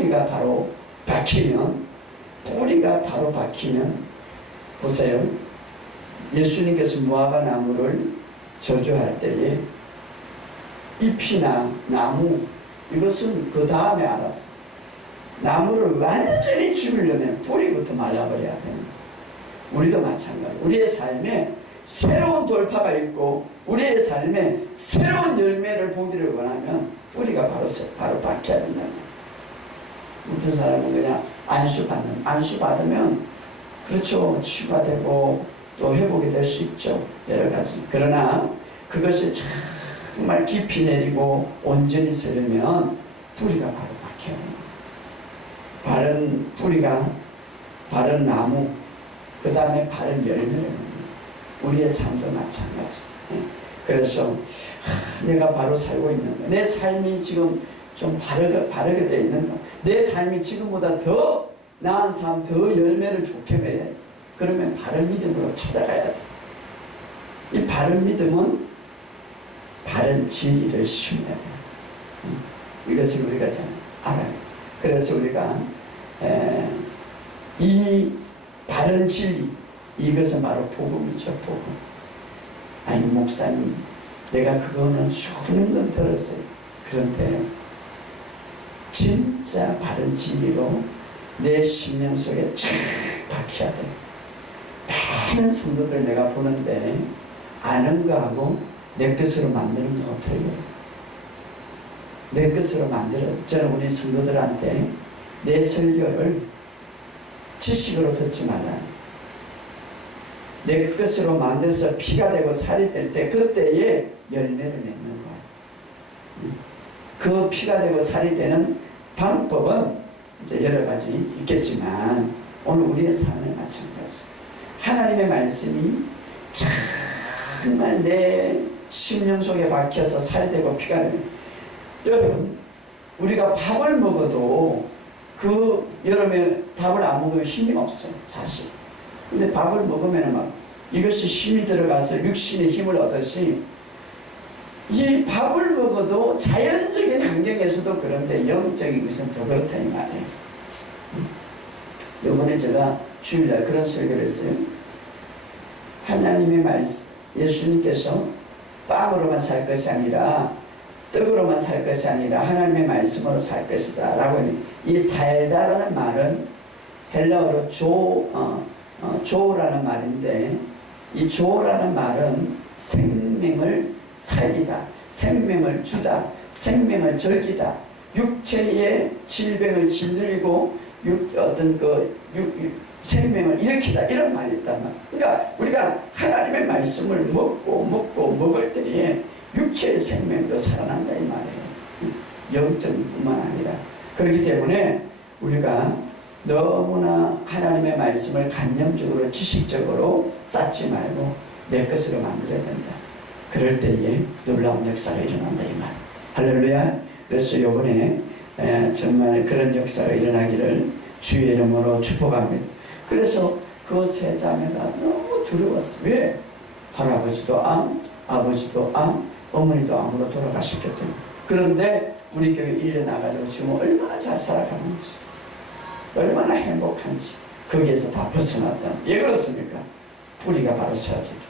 뿌리가 바로 박히면, 뿌리가 바로 박히면, 보세요. 예수님께서 무화과 나무를 저주할 때에 잎이나 나무, 이것은 그 다음에 알았어. 나무를 완전히 죽이려면 뿌리부터 말라버려야 됩니다. 우리도 마찬가지. 우리의 삶에 새로운 돌파가 있고 우리의 삶에 새로운 열매를 보기를 원하면 뿌리가 바로 박혀야 된다. 어떤 사람은 그냥 안수 받으면 그렇죠, 치유가 되고 또 회복이 될 수 있죠, 여러 가지. 그러나 그것이 정말 깊이 내리고 온전히 서려면 뿌리가 바로 박혀야 됩니다. 바른 뿌리가 바른 나무, 그 다음에 바른 열매를 냅니다. 우리의 삶도 마찬가지. 그래서 내가 바로 살고 있는 거, 내 삶이 지금 좀 바르게 되어 있는 거, 내 삶이 지금보다 더 나은 삶, 더 열매를 좋게 맺어야 돼. 그러면 바른 믿음으로 찾아가야 돼. 이 바른 믿음은 바른 진리를 심어야 돼. 이것을 우리가 잘 알아요. 그래서 우리가 이 바른 진리, 이것은 바로 복음이죠, 복음. 아니, 목사님, 내가 그거는 수많은 건 들었어요. 그런데 진짜 바른 진리로 내 심령 속에 쫙 박혀야 돼. 많은 성도들 내가 보는데 아는 거하고 내 것으로 만드는 거 어때요? 내 것으로 만들어. 저는 우리 성도들한테 내 설교를 지식으로 듣지 말라. 내 것으로 만들어서 피가 되고 살이 될 때 그때에 열매를 맺는 거야. 그 피가 되고 살이 되는 방법은 이제 여러 가지 있겠지만 오늘 우리의 삶에 마찬가지. 하나님의 말씀이 정말 내 심령 속에 박혀서 살이 되고 피가 되는. 여러분, 우리가 밥을 먹어도 그 여름에 밥을 안 먹으면 힘이 없어요, 사실. 근데 밥을 먹으면 막 이것이 힘이 들어가서 육신의 힘을 얻듯이 이 밥을 먹어도 자연적인 환경에서도 그런데 영적인 것은 더 그렇다 이 말이에요. 이번에 제가 주일날 그런 설교를 했어요. 하나님의 말씀, 예수님께서 빵으로만 살 것이 아니라 떡으로만 살 것이 아니라 하나님의 말씀으로 살 것이다 라고. 이 살다라는 말은 헬라어로 조라는 말인데, 이 조라는 말은 생명을 살리다, 생명을 주다, 생명을 즐기다, 육체의 질병을 짓누르고 생명을 일으키다, 이런 말이 있단 말이에요. 그러니까 우리가 하나님의 말씀을 먹을 때에 육체의 생명도 살아난다 이 말이에요. 영적뿐만 아니라. 그렇기 때문에 우리가 너무나 하나님의 말씀을 관념적으로 지식적으로 쌓지 말고 내 것으로 만들어야 된다. 그럴 때에 놀라운 역사가 일어난다 이 말. 할렐루야. 그래서 이번에 정말 그런 역사가 일어나기를 주의 이름으로 축복합니다. 그래서 그 세 자매가 너무 두려웠어. 왜? 할아버지도 암, 아버지도 암, 어머니도 암으로 돌아가셨기 때문에. 그런데 우리 교회 1년 나가지고 지금 얼마나 잘 살아가는지, 얼마나 행복한지 거기에서 다 벗어났다. 왜 그렇습니까? 뿌리가 바로 세워졌기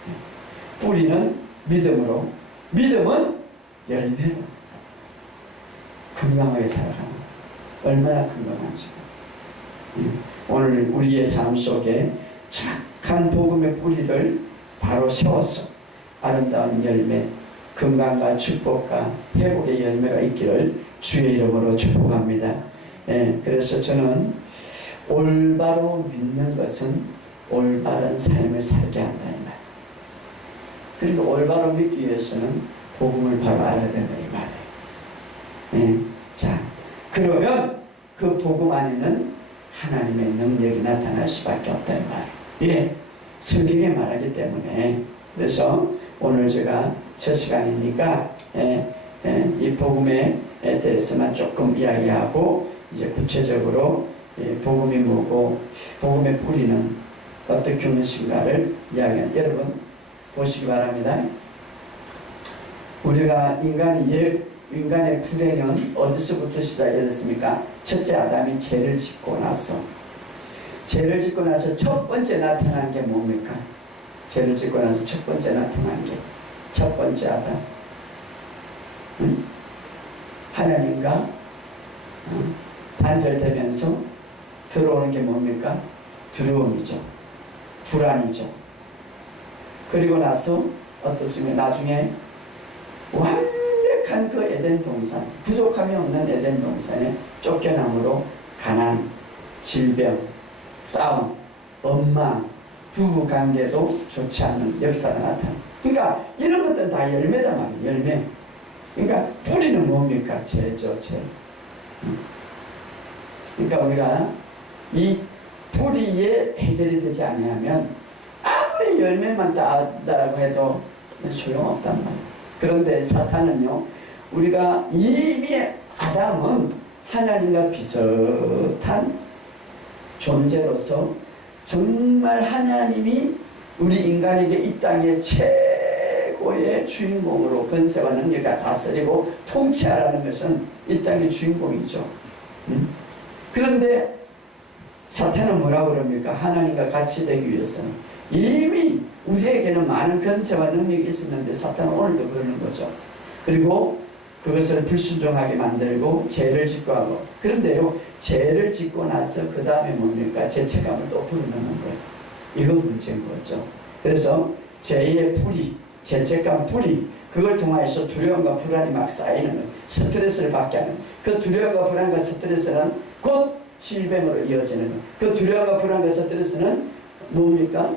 때문에. 뿌리는 믿음으로, 믿음은 열매로 건강하게 살아가는 거예요. 얼마나 건강한지. 오늘 우리의 삶 속에 착한 복음의 뿌리를 바로 세워서 아름다운 열매, 건강과 축복과 회복의 열매가 있기를 주의 이름으로 축복합니다. 그래서 저는 올바로 믿는 것은 올바른 삶을 살게 한다 이 말. 그러니까 올바로 믿기 위해서는 복음을 바로 알아야 된다 이 말이에요. 자, 그러면 그 복음 안에는 하나님의 능력이 나타날 수밖에 없다 이 말이에요. 성경에 말하기 때문에. 그래서 오늘 제가 첫 시간이니까 이 복음에 대해서만 조금 이야기하고 이제 구체적으로 복음이 뭐고 복음의 뿌리는 어떻게 오는 것인가를 이야기한. 여러분 보시기 바랍니다. 우리가 인간이 인간의 불행은 어디서부터 시작이 됐습니까? 첫째 아담이 죄를 짓고 나서 첫 번째 나타난 게 뭡니까? 죄를 짓고 나서 첫 번째 나타난 게 첫 번째 아담. 응? 하나님과 단절되면서 들어오는 게 뭡니까? 두려움이죠. 불안이죠. 그리고 나서 어떻습니까? 나중에 완벽한 그 에덴 동산, 부족함이 없는 에덴 동산에 쫓겨남으로 가난, 질병, 싸움, 엄마, 부부 관계도 좋지 않은 역사가 나타나. 그러니까 이런 것들은 다 열매다 말이에요. 열매. 그러니까 뿌리는 뭡니까? 죄죠, 죄. 그러니까 우리가 이 뿌리에 해결이 되지 않으면 아무리 열매만 따다라고 해도 소용없단 말이에요. 그런데 사탄은요, 우리가 이미 아담은 하나님과 비슷한 존재로서 정말 하나님이 우리 인간에게 이 땅의 최고의 주인공으로 권세와 능력과 다스리고 통치하라는 것은 이 땅의 주인공이죠. 그런데 사탄은 뭐라고 그럽니까? 하나님과 같이 되기 위해서는 이미 우리에게는 많은 권세와 능력이 있었는데 사탄은 오늘도 그러는 거죠. 그리고 그것을 불순종하게 만들고 죄를 짓고 하고. 그런데요, 죄를 짓고 나서 그 다음에 뭡니까? 죄책감을 또 불어넣는 거예요. 이거 문제인 거죠. 그래서 죄의 뿌리, 죄책감 뿌리, 그걸 통해서 두려움과 불안이 막 쌓이는 거예요. 스트레스를 받게 하는 거예요. 그 두려움과 불안과 스트레스는 곧 질병으로 이어지는 거예요. 그 두려움과 불안과 스트레스는 뭡니까?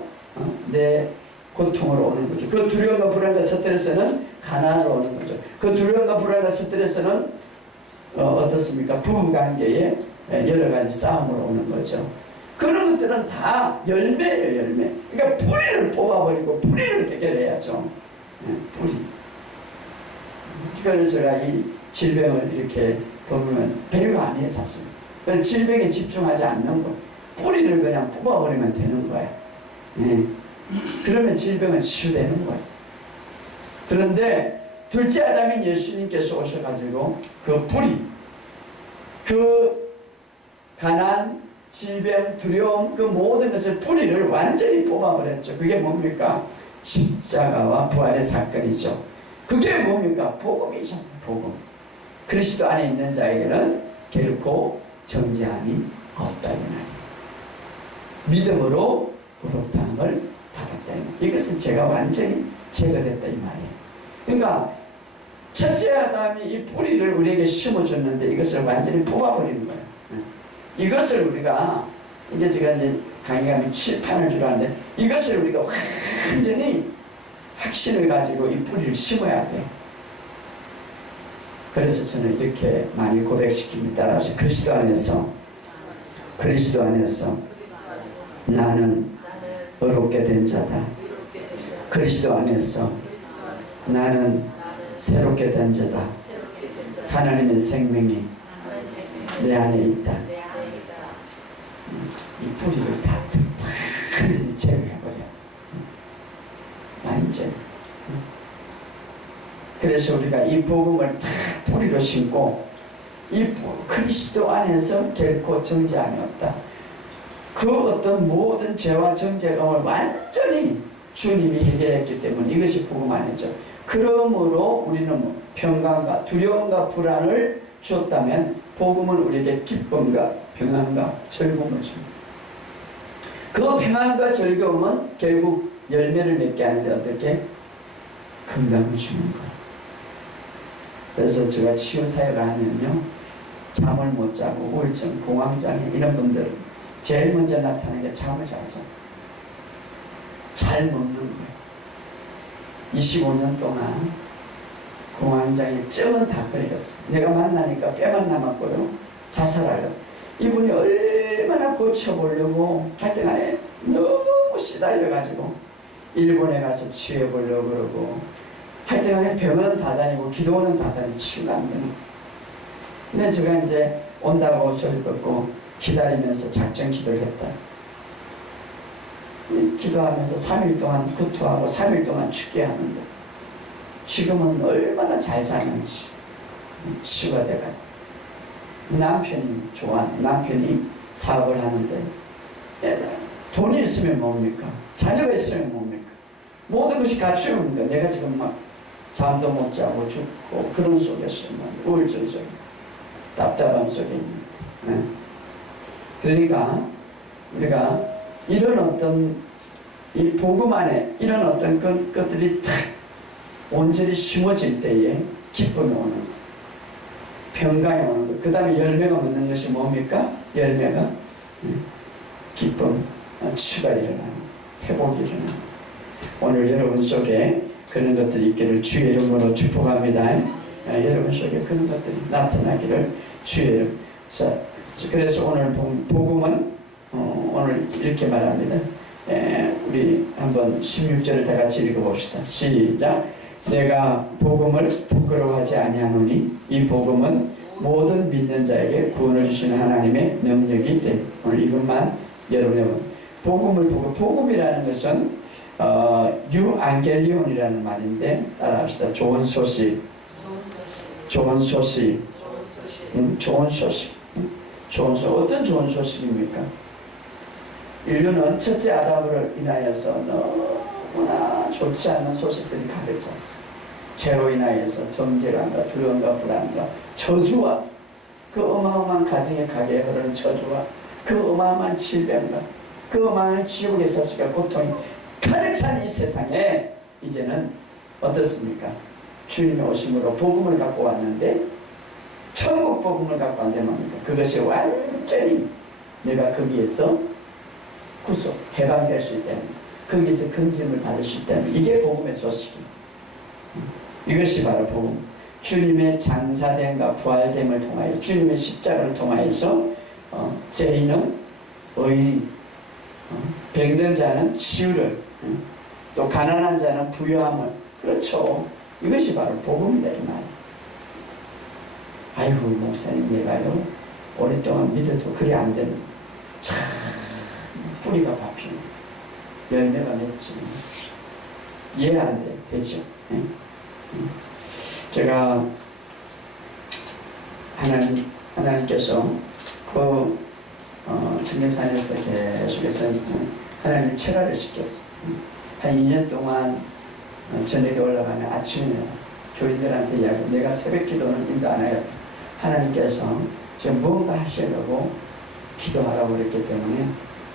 내 고통으로 오는 거죠. 그 두려움과 불안과 스트레스는 가난으로 오는 거죠. 그 두려움과 불안과 스트레스는 어떻습니까? 부부관계에 여러 가지 싸움으로 오는 거죠. 그런 것들은 다 열매예요, 열매. 그러니까 뿌리를 뽑아버리고 뿌리를 해결해야죠. 뿌리. 그래서 제가 이 질병을 이렇게 보면 별거 아니에요, 사실. 그래서 질병에 집중하지 않는 거. 뿌리를 그냥 뽑아버리면 되는 거예요. 그러면 질병은 치유되는 거예요. 그런데 둘째 아담인 예수님께서 오셔가지고 그 뿌리, 그 가난, 질병, 두려움, 그 모든 것을 뿌리를 완전히 뽑아버렸죠. 그게 뭡니까? 십자가와 부활의 사건이죠. 그게 뭡니까? 복음이죠. 복음. 그리스도 안에 있는 자에게는 결코 정죄함이 없다 이 말이에요. 믿음으로 의롭다함을 받았다 이 말이에요. 이것은 제가 완전히 제거됐다 이 말이에요. 그러니까 첫째 아담이 이 뿌리를 우리에게 심어줬는데 이것을 완전히 뽑아버리는 거예요. 이것을 우리가 이제 제가 이제 강의하면 칠판을 줄 아는데 이것을 우리가 완전히 확신을 가지고 이 뿌리를 심어야 돼요. 그래서 저는 이렇게 많이 고백시킵니다. 따라서 그리스도 안에서 나는 의롭게 된 자다. 그리스도 안에서 나는 새롭게 된 자다. 하나님의 생명이 내 안에 있다. 이 뿌리를 다 완전히 제거해버려. 완전. 그래서 우리가 이 복음을 다 뿌리로 심고 이 그리스도 안에서 결코 정죄함이 없다. 그 어떤 모든 죄와 정죄감을 완전히 주님이 해결했기 때문에 이것이 복음 아니죠. 그러므로 우리는 평강과 두려움과 불안을 주었다면 복음은 우리에게 기쁨과 평안과 즐거움을 줍니다. 그 평안과 즐거움은 결국 열매를 맺게 하는데 어떻게? 건강을 주는 거예요. 그래서 제가 치유사역을 하면요, 잠을 못 자고 우울증, 공황장애 이런 분들 제일 먼저 나타나는 게 잠을 잘 자요. 잘 먹는 거예요. 25년 동안 공황장애 쯤은 다 걸렸어요. 내가 만나니까 뼈만 남았고요. 자살하려고. 이분이 얼마나 고쳐보려고 하여튼 간에 너무 시달려가지고 일본에 가서 치유해보려고 그러고 하여튼 간에 병원은 다 다니고 기도는 다 다니고 치유가 안 되는. 근데 제가 이제 온다고 소리 듣고 기다리면서 작정 기도를 했다. 기도하면서 3일 동안 구토하고 3일 동안 죽게 하는데 지금은 얼마나 잘 자는지 치유가 돼가지고 남편이 좋아. 남편이 사업을 하는데 돈이 있으면 뭡니까? 자녀가 있으면 뭡니까? 모든 것이 갖추니까 내가 지금 막 잠도 못 자고 죽고 그런 속에서 우울증 속에 답답함 속에 있는. 그러니까 우리가 이런 어떤 이 복음 안에 이런 어떤 것들이 탁 온전히 심어질 때에 기쁨이 오는 것, 평강이 오는 것, 그 다음에 열매가 맺는 것이 뭡니까? 열매가 기쁨, 치유가 일어나는, 회복이 일어나는. 오늘 여러분 속에 그런 것들이 있기를 주의 이름으로 축복합니다. 여러분 속에 그런 것들이 나타나기를 주의 이름. 그래서 오늘 복음은 오늘 이렇게 말합니다. 우리 한번 16절을 다 같이 읽어봅시다. 시작. 내가 복음을 부끄러워하지 아니하노니 이 복음은 모든 믿는 자에게 구원을 주시는 하나님의 능력이 돼. 오늘 이것만 여러분 복음이라는 것은 유앙겔리온이라는 말인데 따라합시다. 좋은 소식. 좋은 소식. 좋은 소식. 어떤 좋은 소식입니까? 인류는 첫째 아담으로 인하여서 너무나 좋지 않은 소식들이 가득 찼어. 죄로 인하여서 정죄감과 두려움과 불안과 저주와 그 어마어마한 가정의 가게에 흐르는 저주와 그 어마어마한 질병과 그 어마어마한 지옥의 사슬과 고통이 가득 찬 이 세상에 이제는 어떻습니까? 주님의 오심으로 복음을 갖고 왔는데 천국 복음을 갖고 왔는데 뭡니까? 그것이 완전히 내가 거기에서 구속, 해방될 수 있다는, 거기서 건짐을 받을 수 있다는, 이게 복음의 소식이에요. 이것이 바로 복음. 주님의 장사됨과 부활됨을 통하여, 주님의 십자가를 통하여서 죄인은 의인, 병든 자는 치유를, 또 가난한 자는 부유함을. 그렇죠. 이것이 바로 복음이다 이 말이에요. 아이고 목사님 내가요 오랫동안 믿어도 그리 안 되는, 참 뿌리가 밟히는, 열매가 맺지 이해 안 돼. 되죠? 제가 하나님께서 그 청년산에서 계속해서 하나님 철학을 시켰어. 한 2년 동안 저녁에 올라가면 아침에 교인들한테 이야기, 내가 새벽 기도는 인도 안 해요. 하나님께서 지금 무언가 하시려고 기도하라고 그랬기 때문에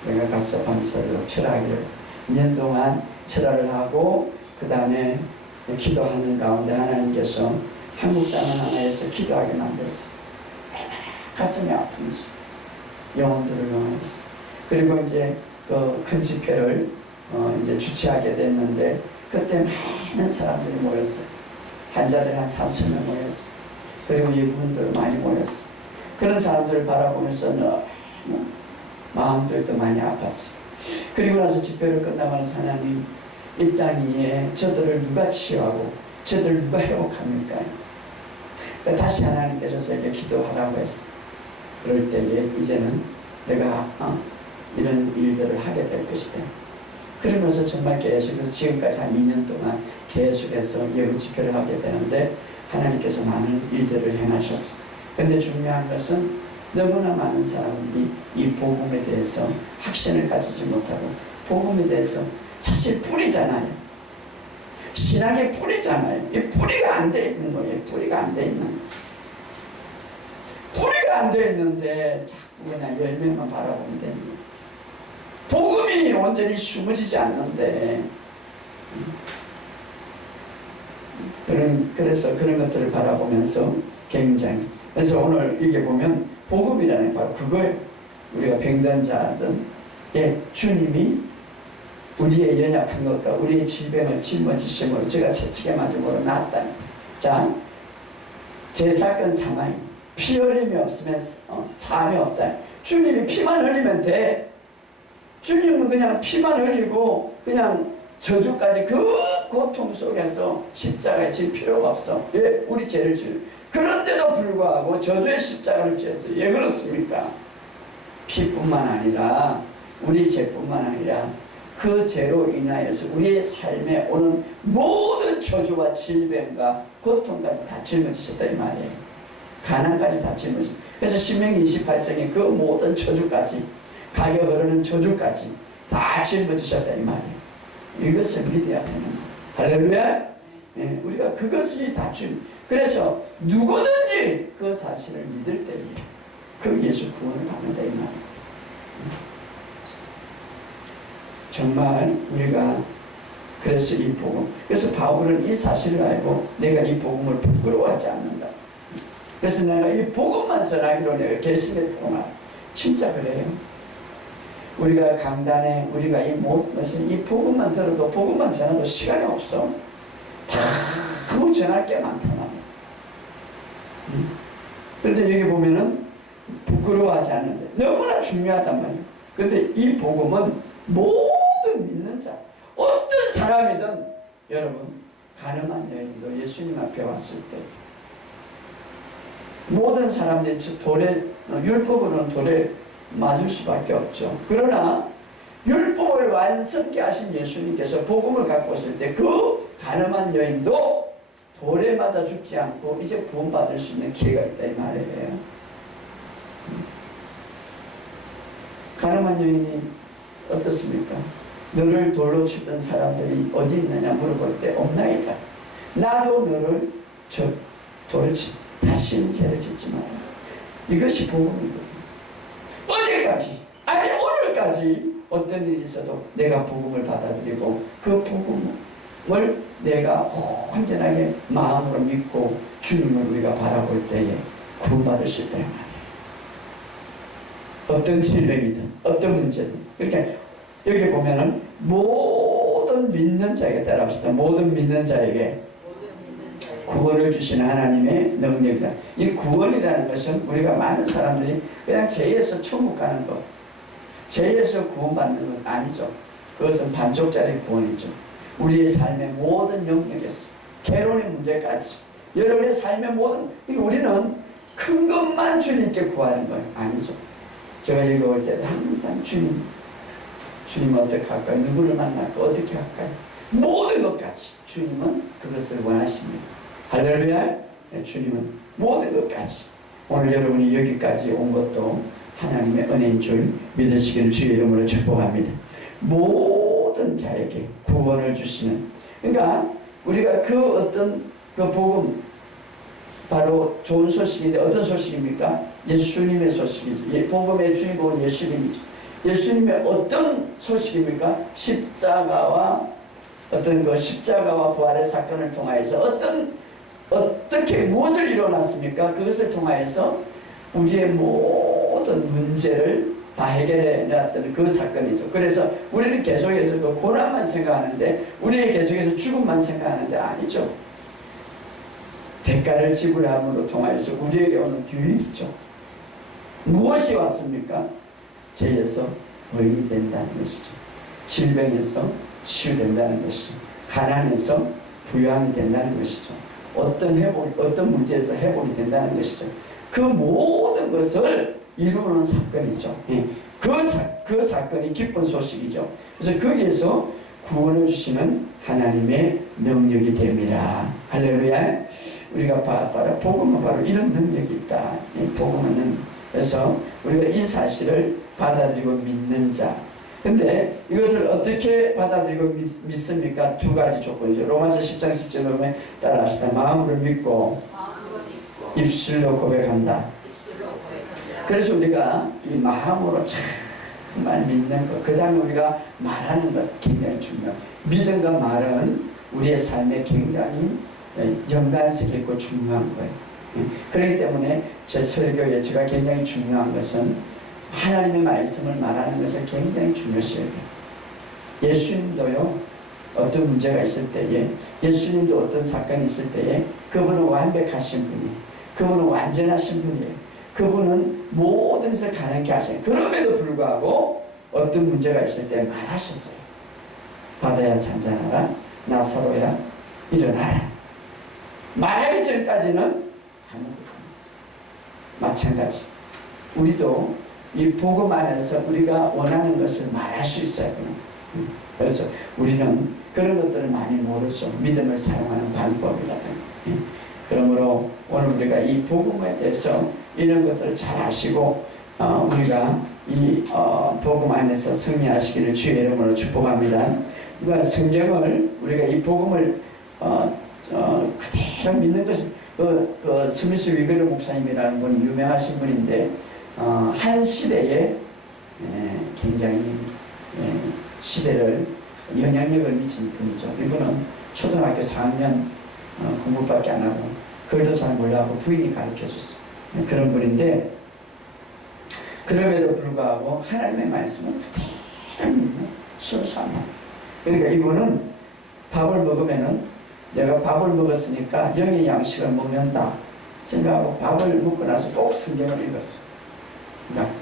내가 가서 밤새도록 철학을 2년 동안 철학을 하고 그 다음에 기도하는 가운데 하나님께서 한국 땅 하나에서 기도하게 만들었어요. 얼마나 가슴이 아픈지 영혼들을 영원했어. 그리고 이제 그 큰 집회를 이제 주최하게 됐는데 그때 많은 사람들이 모였어요. 환자들이 한 3,000명 모였어요. 그리고 이분들 많이 모였어요. 그런 사람들을 바라보면서 너무 마음도 또 많이 아팠어요. 그리고 나서 집회를 끝나면 하나님, 이 땅 위에 저들을 누가 치유하고 저들을 누가 회복합니까? 다시 하나님께서 저에게 기도하라고 했어요. 그럴 때에 이제는 내가 이런 일들을 하게 될 것이다. 그러면서 정말 계속해서 지금까지 한 2년 동안 계속해서 예루 집회를 하게 되는데 하나님께서 많은 일들을 행하셨어. 근데 중요한 것은 너무나 많은 사람들이 이 복음에 대해서 확신을 가지지 못하고, 복음에 대해서 사실 뿌리잖아요. 신앙의 뿌리잖아요. 이 뿌리가 안 돼 있는 거예요. 뿌리가 안 돼 있는 거예요. 뿌리가 안 돼 있는데 자꾸 그냥 열매만 바라보면 되는 거예요. 복음이 온전히 심어지지 않는데, 그래서 그런 것들을 바라보면서 굉장히, 그래서 오늘 이게 보면 복음이라는 게 바로 그거예요. 우리가 병든 자든 주님이 우리의 연약한 것과 우리의 질병을 짊어지심으로 제가 채찍에 맞음으로 낫다. 자, 제 사건 상황이 피 흘림이 없으면 사함이 없다. 주님이 피만 흘리면 돼. 주님은 그냥 피만 흘리고 그냥 저주까지 그 고통 속에서 십자가에 질 필요가 없어. 왜? 우리 죄를 질. 그런데도 불구하고 저주의 십자가를 지었어요. 왜 그렇습니까? 피뿐만 아니라 우리 죄뿐만 아니라 그 죄로 인하여서 우리의 삶에 오는 모든 저주와 질병과 고통까지 다 짊어지셨다 이 말이에요. 가난까지 다 짊어지. 그래서 신명기 28장에 그 모든 저주까지, 가격 흐르는 저주까지 다 짊어지셨다 이 말이에요. 이것을 믿어야 되는 거예요. 할렐루야. 예, 우리가 그것이 다 그래서 누구든지 그 사실을 믿을 때에 그 예수 구원을 받는다 이 말이에요. 정말 우리가 그래서 이 복음, 그래서 바울은 이 사실을 알고 내가 이 복음을 부끄러워하지 않는다. 그래서 내가 이 복음만 전하기로 내가 결심했구나. 진짜 그래요. 우리가 강단에 우리가 이 모든 것은 이 복음만 들어도 복음만 전하도 시간이 없어. 다 전할 게 많다. 그런데 여기 보면은 부끄러워하지 않는데 너무나 중요하단 말이에요. 그런데 이 복음은 모든 믿는 자, 어떤 사람이든 여러분 가늠한 여인도 예수님 앞에 왔을 때 모든 사람들이 율법으로는 돌에 맞을 수밖에 없죠. 그러나 율법을 완성케 하신 예수님께서 복음을 갖고 오실 때 그 가늠한 여인도 돌에 맞아 죽지 않고 이제 구원받을 수 있는 기회가 있다 이 말이에요. 가늠한 여인이 어떻습니까? 너를 돌로 치던 사람들이 어디 있느냐 물어볼 때 없나이다. 나도 너를 돌을 다시는 죄를 짓지 마라. 이것이 복음이거든요. 어제까지 아니 오늘까지 어떤 일이 있어도 내가 복음을 받아들이고 그 복음을 내가 온전하게 마음으로 믿고 주님을 우리가 바라볼 때에 구원받을 수 있다 말이에요. 어떤 질병이든 어떤 문제든 그렇게 여기 보면은 모든 믿는 자에게 따라합시다. 모든 믿는 자에게 구원을 주시는 하나님의 능력이다. 이 구원이라는 것은 우리가 많은 사람들이 그냥 죄에서 천국 가는 것, 죄에서 구원받는 건 아니죠. 그것은 반쪽짜리 구원이죠. 우리의 삶의 모든 영역에서 개론의 문제까지 여러분의 삶의 모든 우리는 큰 것만 주님께 구하는 건 아니죠. 제가 여기 올 때 항상 주님 어떻게 할까요? 누구를 만날까? 어떻게 할까요? 모든 것까지 주님은 그것을 원하십니다. 할렐루야. 주님은 모든 것까지 오늘 여러분이 여기까지 온 것도 하나님의 은혜인 줄 믿으시기를 주의 이름으로 축복합니다. 모든 자에게 구원을 주시는, 그러니까 우리가 그 어떤 그 복음 바로 좋은 소식인데 어떤 소식입니까? 예수님의 소식이죠. 복음의 주인공은 예수님이죠. 예수님의 어떤 소식입니까? 십자가와 부활의 사건을 통하여서 어떻게 무엇을 이뤄놨습니까? 그것을 통하여서 우리의 모든 문제를 다 해결해 놨던 그 사건이죠. 그래서 우리는 계속해서 그 고난만 생각하는데, 우리는 계속해서 죽음만 생각하는데 아니죠. 대가를 지불함으로 통하여서 우리에게 오는 유익이죠. 무엇이 왔습니까? 죄에서 의인이 된다는 것이죠. 질병에서 치유된다는 것이죠. 가난에서 부유함이 된다는 것이죠. 어떤 문제에서 회복이 된다는 것이죠. 그 모든 것을 이루는 사건이죠. 그 사건이 기쁜 소식이죠. 그래서 거기에서 구원을 주시는 하나님의 능력이 됩니다. 할렐루야. 우리가 복음은 바로 이런 능력이 있다. 복음은 그래서 우리가 이 사실을 받아들이고 믿는 자. 근데 이것을 어떻게 받아들이고 믿습니까? 두 가지 조건이죠. 로마서 10장 10절에 보면 따라합시다. 마음으로 믿고 입술로 고백한다. 그래서 우리가 이 마음으로 정말 믿는 것, 그 다음에 우리가 말하는 것 굉장히 중요해요. 믿음과 말은 우리의 삶에 굉장히 연관성이 있고 중요한 거예요. 그렇기 때문에 제 설교에 제가 굉장히 중요한 것은 하나님의 말씀을 말하는 것을 굉장히 중요시해요. 예수님도요, 어떤 문제가 있을 때에, 예수님도 어떤 사건이 있을 때에 그분은 완벽하신 분이에요. 그분은 완전하신 분이에요. 그분은 모든 것을 가능케 하셔요. 그럼에도 불구하고 어떤 문제가 있을 때 말하셨어요. 바다야 잔잔하라, 나사로야 일어나라. 말하기 전까지는 아무것도 없어요. 마찬가지 우리도 이 복음 안에서 우리가 원하는 것을 말할 수 있어야 돼요. 그래서 우리는 그런 것들을 많이 모르죠. 믿음을 사용하는 방법이라든가 그러므로 오늘 우리가 이 복음에 대해서 이런 것들을 잘 아시고 우리가 이 복음 안에서 승리하시기를 주의 이름으로 축복합니다. 그러니까 성경을 우리가 이 복음을 그대로 믿는 것이 스미스 위그르 목사님이라는 분이 유명하신 분인데 한 시대에 굉장히 시대를 영향력을 미친 분이죠. 이분은 초등학교 4학년 공부밖에 안 하고 글도 잘 몰라하고 부인이 가르쳐줬어요. 그런 분인데 그럼에도 불구하고 하나님의 말씀은 그대로 믿는 순수한 마음. 그러니까 이분은 밥을 먹으면은 내가 밥을 먹었으니까 영의 양식을 먹는다 생각하고 밥을 먹고 나서 꼭 성경을 읽었어. 그러니까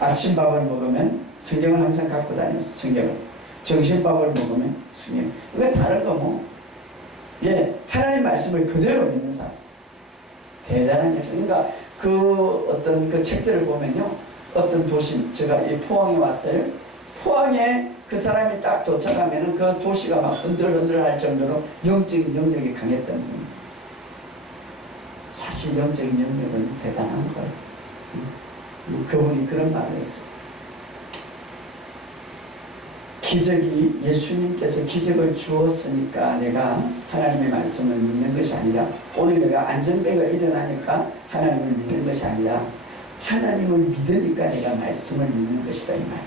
아침밥을 먹으면 성경을 항상 갖고 다녔어. 성경을. 점심밥을 먹으면 성경. 그게 다른 거 뭐. 하나님 말씀을 그대로 믿는 사람. 대단한 역사. 그러니까 그 어떤 그 책들을 보면요. 어떤 도시, 제가 이 포항에 왔어요. 포항에 그 사람이 딱 도착하면은 그 도시가 막 흔들흔들 할 정도로 영적인 능력이 강했던 분입니다. 사실 영적인 능력은 대단한 거예요. 그분이 그런 말을 했어요. 기적이 예수님께서 기적을 주었으니까 내가 하나님의 말씀을 믿는 것이 아니라 오늘 내가 안전배가 일어나니까 하나님을 믿는 것이 아니라 하나님을 믿으니까 내가 말씀을 믿는 것이다 이 말.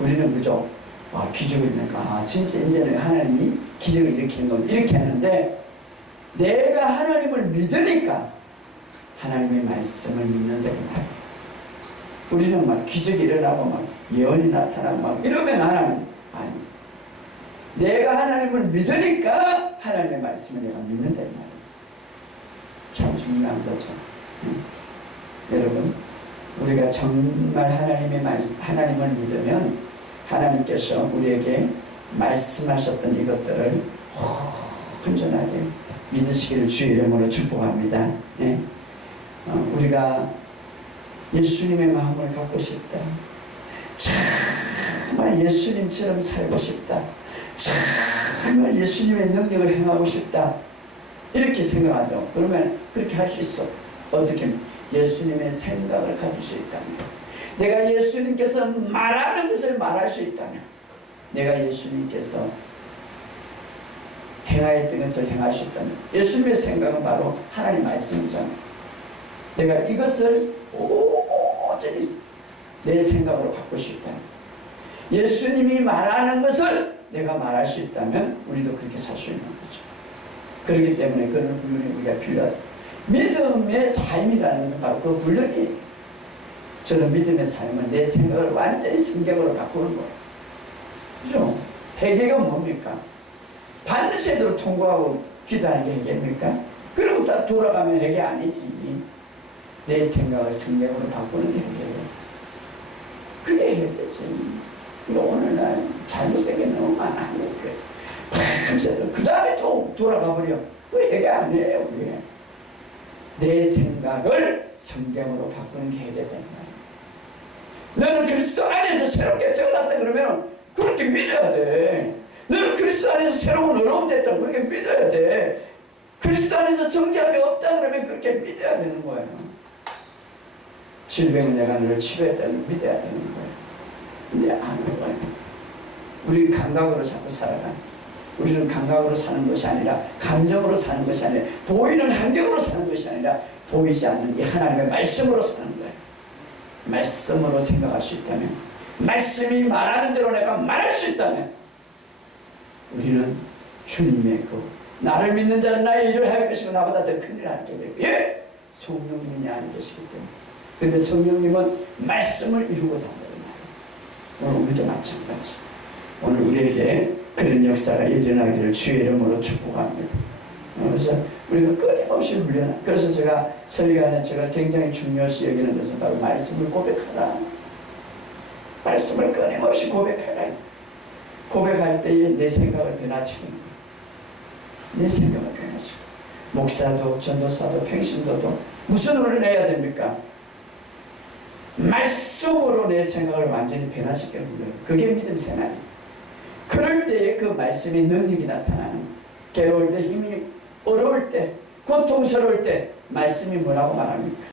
우리는 그죠? 기적을 일으키니까 진짜 이제는 하나님이 기적을 일으키는 건 이렇게 하는데 내가 하나님을 믿으니까 하나님의 말씀을 믿는다 이 말. 우리는 막 기적이 일어나고 막 예언이 나타나고 막 이러면 하나님 아니. 내가 하나님을 믿으니까 하나님의 말씀을 내가 믿는다 이 말이에요. 참 중요한 거죠. 여러분, 우리가 정말 하나님을 믿으면 하나님께서 우리에게 말씀하셨던 이것들을 온전하게 믿으시기를 주의 이름으로 축복합니다. 우리가 예수님의 마음을 갖고 싶다. 정말 예수님처럼 살고 싶다. 정말 예수님의 능력을 행하고 싶다. 이렇게 생각하죠. 그러면 그렇게 할 수 있어. 어떻게? 예수님의 생각을 가질 수 있다면, 내가 예수님께서 말하는 것을 말할 수 있다면, 내가 예수님께서 행하였던 것을 행할 수 있다면, 예수님의 생각은 바로 하나님 말씀이잖아요. 내가 이것을 오직 내 생각으로 바꿀 수 있다면, 예수님이 말하는 것을 내가 말할 수 있다면 우리도 그렇게 살 수 있는 거죠. 그렇기 때문에 그런 훈련이 우리가 필요하다. 믿음의 삶이라는 것은 바로 그 훈련이에요. 저는 믿음의 삶은 내 생각을 완전히 성경으로 바꾸는 거예요. 그죠? 회개가 뭡니까? 반드시 제대로 통과하고 기도하는 게 회개입니까? 그리고 다 돌아가면 회개 아니지. 내 생각을 성경으로 바꾸는 게 회개예요. 그게 회개지. 오늘날 잘못된 게 너무 많아. 그 다음에 또 돌아가 버려. 그 회개 아니에요. 그게. 내 생각을 성경으로 바꾸는 게 회개되는 거야. 너는 그리스도 안에서 새롭게 태어났다 그러면 그렇게 믿어야 돼. 너는 그리스도 안에서 새로운 어려움 됐다 그렇게 믿어야 돼. 그리스도 안에서 정죄함이 없다 그러면 그렇게 믿어야 되는 거예요. 질병은 내가 너를 치료했다는 믿어야 되는 거예요. 근데 안 그래요. 우리 감각으로 자꾸 살아가. 우리는 감각으로 사는 것이 아니라 감정으로 사는 것이 아니라 보이는 환경으로 사는 것이 아니라 보이지 않는 이 하나님의 말씀으로 사는 거예요. 말씀으로 생각할 수 있다면, 말씀이 말하는 대로 내가 말할 수 있다면 우리는 주님의 나를 믿는 자는 나의 일을 할 것이고 나보다 더 큰 일을 하게 되고 성령님이 내 안에 계시기 때문에. 근데 성령님은 말씀을 이루고 산다는 말이에요. 오늘 우리도 마찬가지. 오늘 우리에게 그런 역사가 일어나기를 주의 이름으로 축복합니다. 그래서 우리가 끊임없이 훈련하. 그래서 제가 설교하는 제가 굉장히 중요시 여기는 것은 바로 말씀을 고백하라. 말씀을 끊임없이 고백하라. 고백할 때에 내 생각을 변화시키는 거예요. 내 생각을 변화시키고. 목사도 전도사도 평신도도 무슨 훈련을 해야 됩니까? 말씀으로 내 생각을 완전히 변화시키는 훈련. 그게 믿음 생활이에요. 그럴 때에 그 말씀의 능력이 나타나는, 괴로울 때 힘이, 어려울 때, 고통스러울 때 말씀이 뭐라고 말합니까?